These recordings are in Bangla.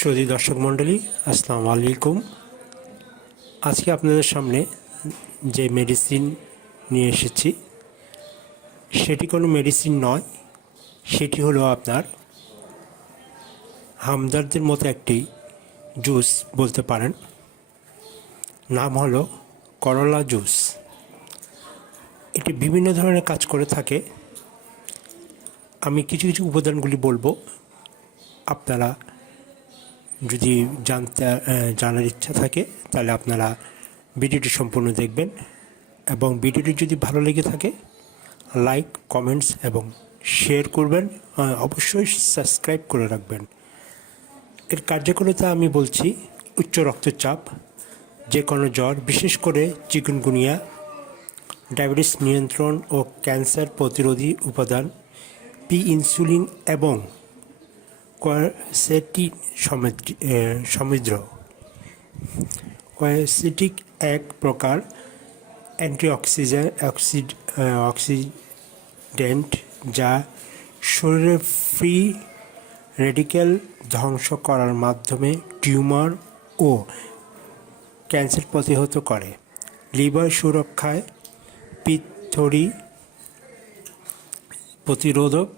সুধী দর্শক মণ্ডলী, আসসালামু আলাইকুম। আজকে আপনাদের সামনে যে মেডিসিন নিয়ে এসেছি সেটি কোনো মেডিসিন নয়, সেটি হলো আপনার হামদর্দের মতো একটি জুস বলতে পারেন। নাম হলো করলা জুস। এটি বিভিন্ন ধরনের কাজ করে থাকে। আমি কিছু কিছু উপাদানগুলি বলবো, আপনারা যদি জানার ইচ্ছা থাকে তাহলে আপনারা ভিডিওটি সম্পূর্ণ দেখবেন, এবং ভিডিওটি যদি ভালো লেগে থাকে লাইক, কমেন্টস এবং শেয়ার করবেন। অবশ্যই সাবস্ক্রাইব করে রাখবেন। এর কার্যকারিতা আমি বলছি, উচ্চ রক্তচাপ, যে কোনো জ্বর, বিশেষ করে চিকুনগুনিয়া, ডায়াবেটিস নিয়ন্ত্রণ ও ক্যান্সার প্রতিরোধী উপাদান, ইনসুলিন এবং কোয়ারসেটিন সমৃদ্ধ। কোয়ারসেটিক এক প্রকার অক্সিডেন্ট যা শরীরের ফ্রি রেডিক্যাল ধ্বংস করার মাধ্যমে টিউমার ও ক্যান্সার প্রতিহত করে, লিভার সুরক্ষায়, পিত্তথলি প্রতিরোধক,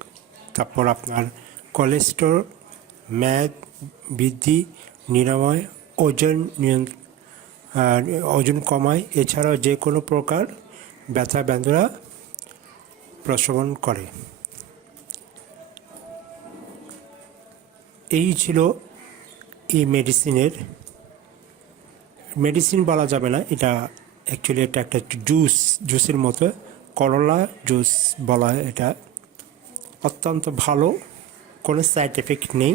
তারপর আপনার কোলেস্টেরল, মেদ বৃদ্ধি, নিরাময়, ওজন কমায়। এছাড়াও যে কোনো প্রকার ব্যথা বেদনা প্রশমন করে। এই ছিল এই মেডিসিন বলা যাবে না, এটা অ্যাকচুয়ালি এটা একটা জুসের মতো। করলা জুস বলা হয়। এটা অত্যন্ত ভালো, কোনো সাইড এফেক্ট নেই।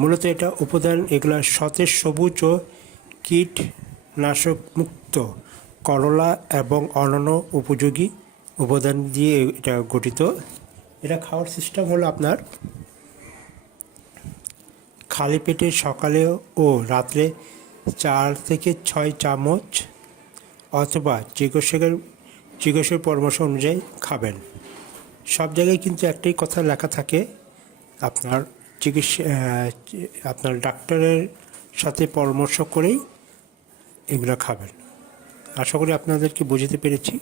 মূলত এটা উপাদান, এগুলো সতেজ, সবুজ ও কীটনাশক মুক্ত করলা এবং অন্যান্য উপযোগী উপাদান দিয়ে এটা গঠিত। এটা খাওয়ার সিস্টেম হলো আপনার খালি পেটে সকালে ও রাত্রে 4 থেকে 6 চামচ, অথবা চিকিৎসকের পরামর্শ অনুযায়ী খাবেন। সব জায়গায় কিন্তু একটাই কথা লেখা থাকে, আপনার ডাক্তারের সাথে পরামর্শ করেই এগুলো খাবেন। আশা করি আপনাদেরকে বোঝাতে পেরেছি।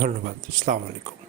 ধন্যবাদ। আসসালামু আলাইকুম।